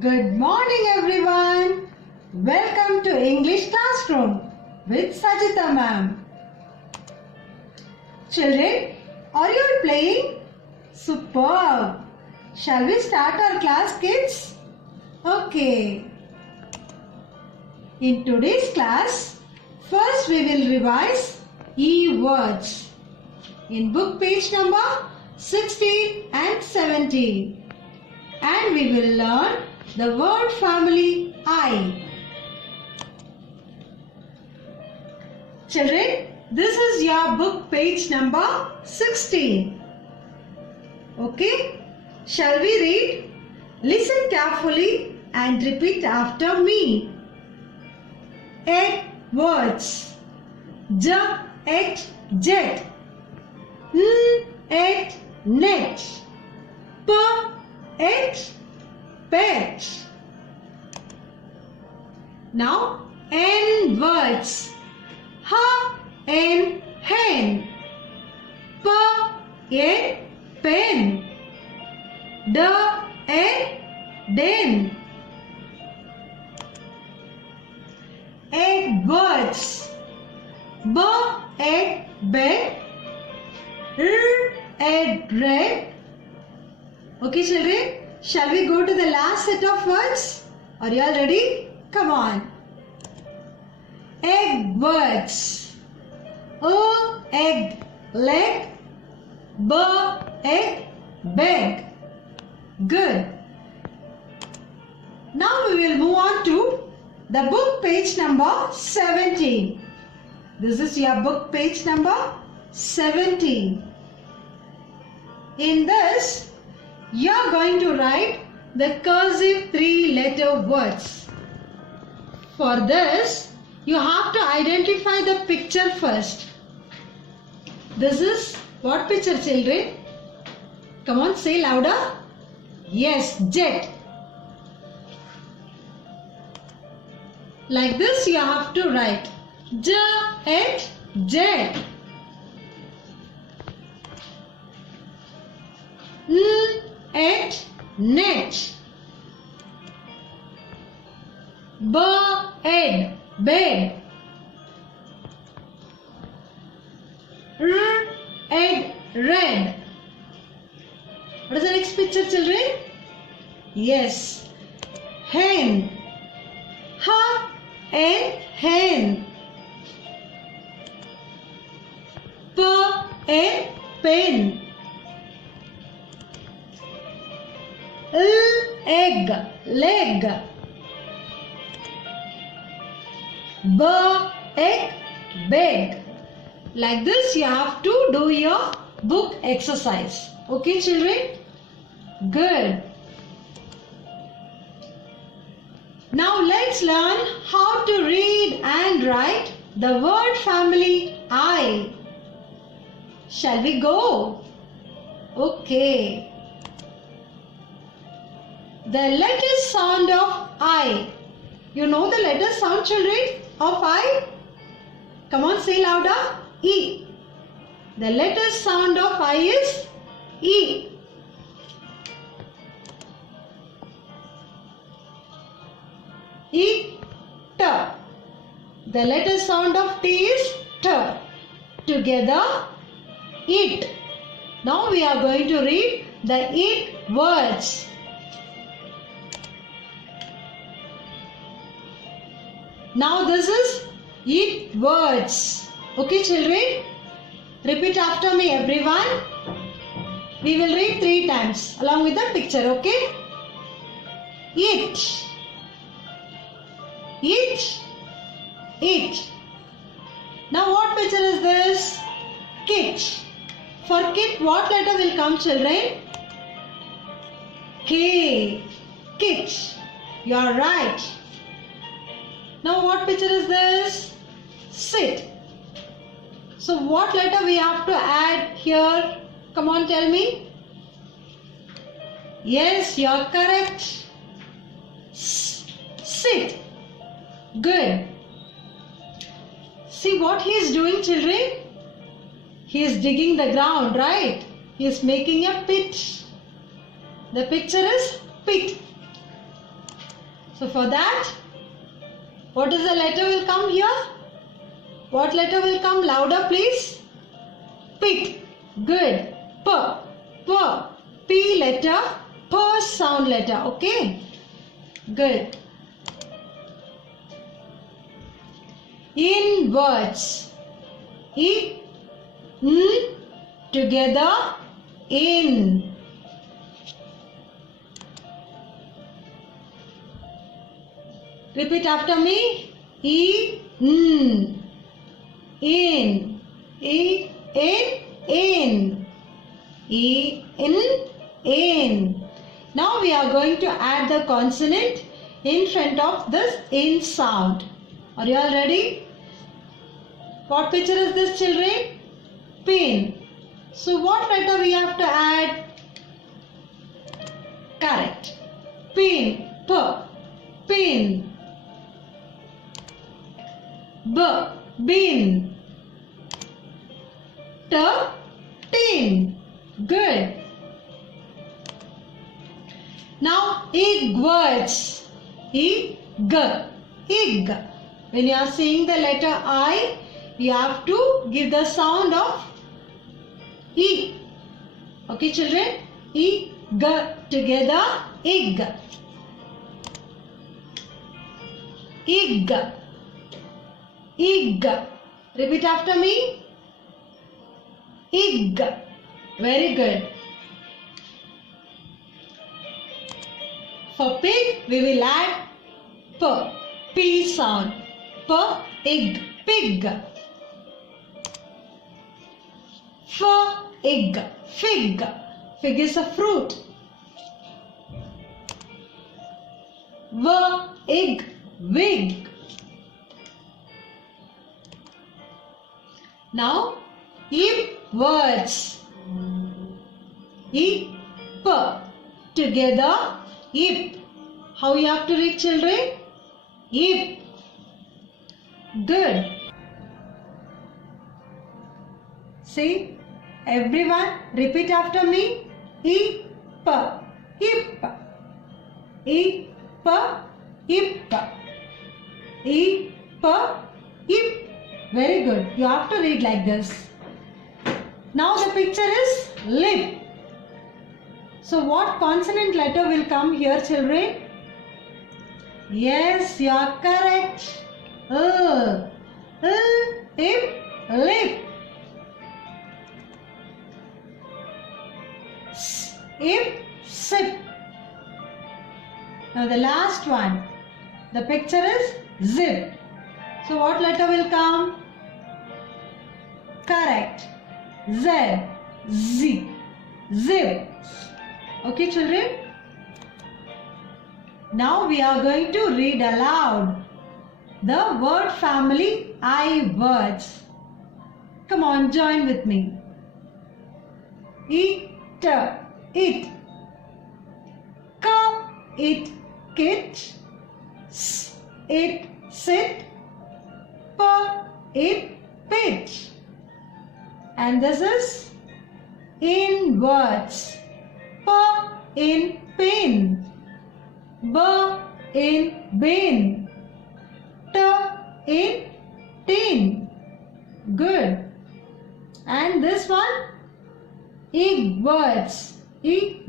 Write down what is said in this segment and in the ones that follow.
Good morning everyone. Welcome to English Classroom with Sajita ma'am. Children, are you all playing? Superb. Shall we start our class, kids? Okay. In today's class, first we will revise E-words in book page number 16 and 17. And we will learn the word family I. Children, this is your book page number 16. Okay? Shall we read? Listen carefully and repeat after me. Egg words. J et jet. N et net. P et pet. Now N words. H en hen. P en pen. D en den. Egg words. B et bed. R et red. Okay children, shall we go to the last set of words? Are you all ready? Come on. Egg words. A egg leg. B egg beg. Good. Now we will move on to the book page number 17. This is your book page number 17. In this, you are going to write the cursive 3-letter words. For this, you have to identify the picture first. This is what picture, children? Come on, say louder. Yes, jet. Like this, you have to write J et jet. N et net. B ed bed. R ed red. What is the next picture, children? Yes, hen. H en hen. P en pen. L egg leg. B egg beg. Like this you have to do your book exercise. Okay children? Good. Now let's learn how to read and write the word family I. Shall we go? Okay. The letter sound of I. You know the letter sound, children, of I? Come on, say louder. E. The letter sound of I is E. E. T. The letter sound of T is T. Together, it. Now we are going to read the it words. Now this is it words. Okay children? Repeat after me everyone. We will read 3 times along with the picture, okay? It. It. It. Now what picture is this? Kit. For kit, what letter will come, children? K. Kit. You are right. Now what picture is this? Sit. So what letter we have to add here? Come on, tell me. Yes, you are correct. Sit. Good. See what he is doing, children? He is digging the ground, right? He is making a pit. The picture is pit. So for that, what is the letter will come here? What letter will come? Louder please. Pig. Good. P. P. P letter. P sound letter. Okay. Good. In words. I. N. Together. In. Repeat after me. I. N. In. I. In. In. I. In. Now we are going to add the consonant in front of this in sound. Are you all ready? What picture is this, children? Pin. So what letter we have to add? Correct. Pin. P. Pin. B. Bin. T. Tin. Good. Now, ig words. Ig. Ig. When you are saying the letter I, you have to give the sound of I. Okay, children? I. G. Together. Ig. Ig. Ig. Repeat after me. Ig. Very good. For pig, we will add P. P sound. P. Ig. Pig. F. Ig. Fig. Fig is a fruit. V. Ig. Wig. Now, ip words. Ip. Together, ip. How you have to read, children? Ip. Good. See, everyone repeat after me. Ip. Ip. Ip. Ip. Ip. Ip. Very good. You have to read like this. Now the picture is lip. So what consonant letter will come here, children? Yes, you are correct. Ip, lip. Ip, sip. Now the last one. The picture is zip. So what letter will come? Correct. Z. Z. Zip. Okay, children? Now we are going to read aloud the word family I words. Come on, join with me. It. It. K. It. Kit. S. It. Sit. P. It. Pitch. And this is in words. P. In pin. B. In bin. T. In tin. Good. And this one? Ig words. Ig.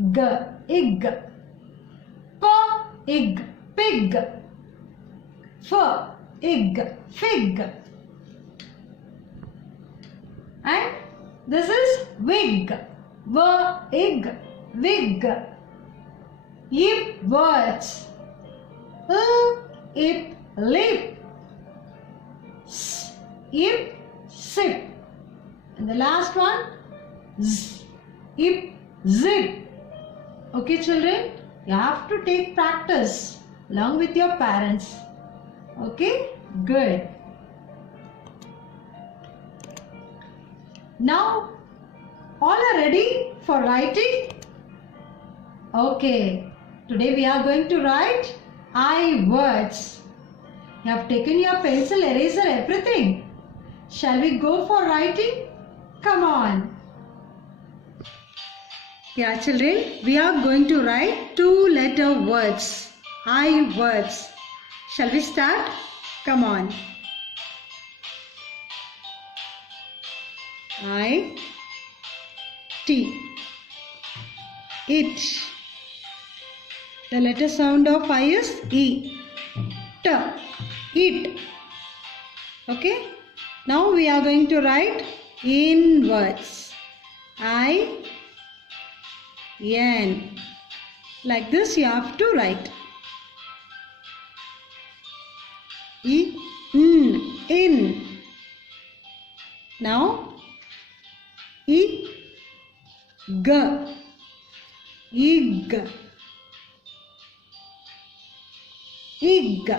Ig. P. Ig. Pig. F. Ig. Fig. And this is wig. V. Ig. Wig. Ip words. Ip. Lip. S. Ip. Sip. And the last one? Z. Ip. Zip. Okay, children? You have to take practice along with your parents. Okay? Good. Now, all are ready for writing? Okay. Today we are going to write I words. You have taken your pencil, eraser, everything. Shall we go for writing? Come on. Yeah, children, we are going to write 2-letter words. I words. Shall we start? Come on. I, T, it. The letter sound of I is E. T, it. Okay. Now we are going to write in words. I, N. Like this you have to write. E, N, in. Now, E, G, ig, ig.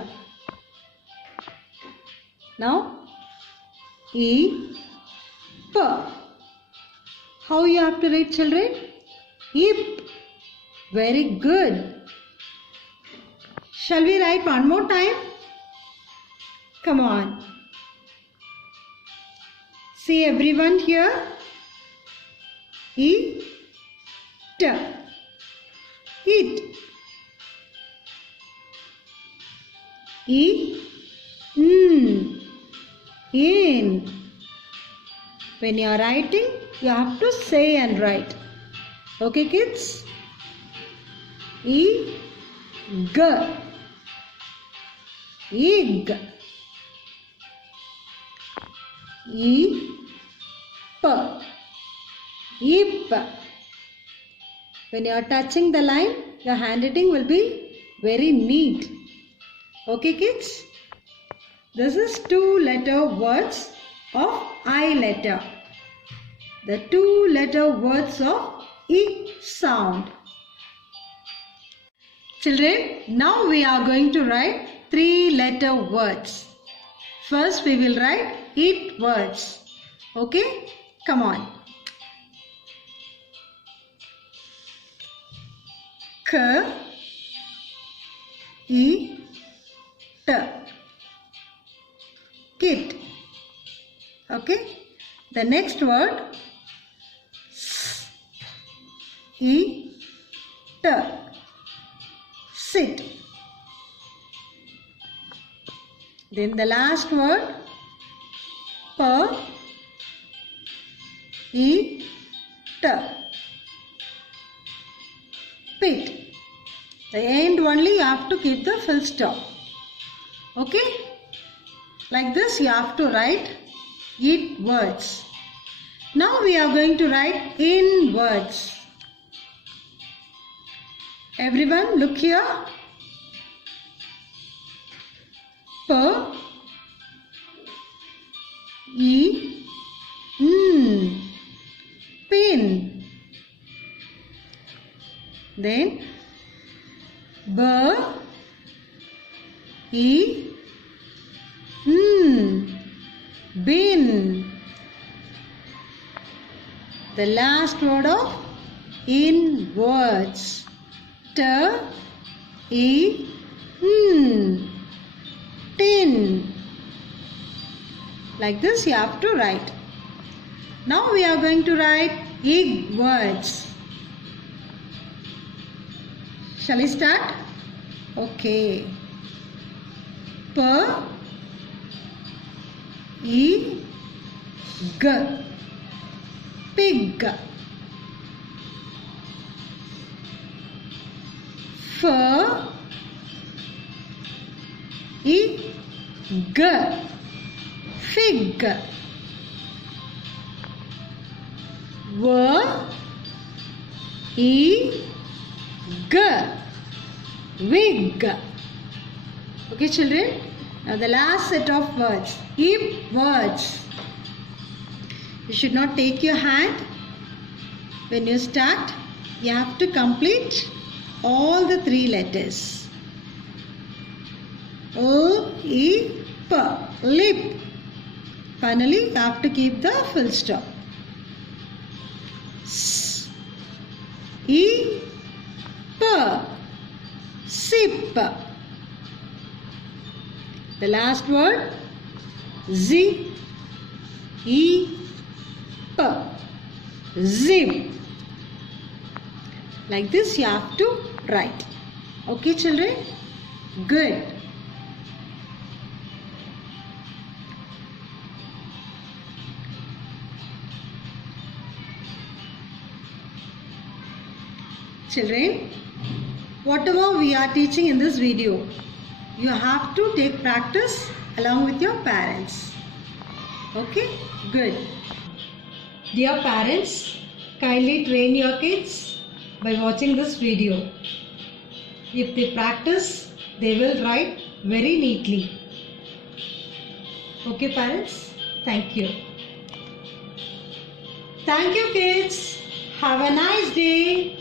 Now, E, P. How you have to write, children? Ip. Very good. Shall we write one more time? Come on. See everyone here. E, T. It. E, N. In. When you are writing, you have to say and write. Okay, kids? E, G. Ig. E, P. Ip. When you are touching the line, your handwriting will be very neat. Okay, kids? This is 2-letter words of I letter. The 2-letter words of E sound. Children, now we are going to write 3-letter words. First we will write it words. Okay? Come on. K, E, T. Kit. Okay? The next word S, E, T. Sit. Then the last word P, E, T. Pit. The end only you have to keep the full stop. Okay? Like this you have to write it words. Now we are going to write in words. Everyone look here. P, E, N. Pin. Then B, E, N. Bin. The last word of in words. T, E, N. Tin. Like this you have to write. Now we are going to write ig words. Shall we start? Okay. P, E, G. Pig. F, E, G. Fig. W, E, G. Wig. Okay, children. Now the last set of words. Ip words. You should not take your hand. When you start, you have to complete all the 3 letters. O, E, P. Lip. Finally, you have to keep the full stop. S, E, P. Sip. The last word Z, E, P. Zip. Like this you have to write. Okay, children? Good. Children, whatever we are teaching in this video, you have to take practice along with your parents. Okay? Good. Dear parents, kindly train your kids by watching this video. If they practice, they will write very neatly. Okay, parents? Thank you. Thank you, kids. Have a nice day.